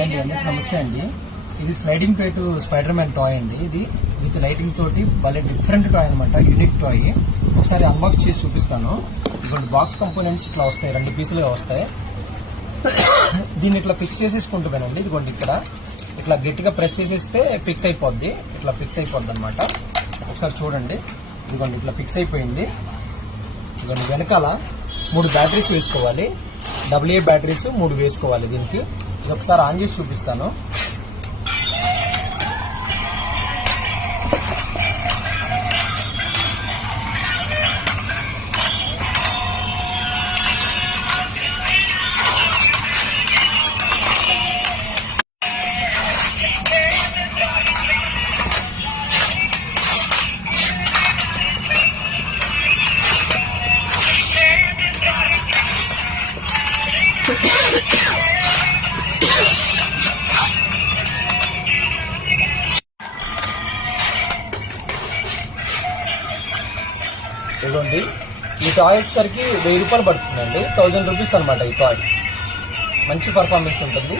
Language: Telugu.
హాయ్ అండి, అందరికి నమస్తే అండి. ఇది sliding plate spider man toy అండి. ఇది విత్ లైటింగ్ తోటి భలే డిఫరెంట్ టాయ్ అనమాట, యూనిక్ టాయ్. ఒకసారి అన్బాక్స్ చేసి చూపిస్తాను. ఇటువంటి బాక్స్ కంపోనెంట్స్ ఇట్లా వస్తాయి, 2 పీసులుగా వస్తాయి. దీన్ని ఇట్లా ఫిక్స్ చేసేసుకుంటున్నానండి. ఇదిగోండి ఇక్కడ ఇట్లా గట్టిగా ప్రెస్ చేసేస్తే ఫిక్స్ అయిపోద్ది, ఇట్లా ఫిక్స్ అయిపోద్ది అనమాట. ఒకసారి చూడండి, ఇదిగోండి ఇట్లా ఫిక్స్ అయిపోయింది. ఇదిగోండి వెనకాల 3 బ్యాటరీస్ వేసుకోవాలి, AA బ్యాటరీస్ 3 వేసుకోవాలి దీనికి. ఇది ఒకసారి ఆన్ చేసి చూపిస్తాను. ఇదిగోండి ఈ టాయ్ వచ్చేసరికి 1000 రూపాయలు పడుతుందండి, 1000 రూపీస్ అనమాట. ఈ టాయ్ మంచి పర్ఫార్మెన్స్ ఉంటుంది.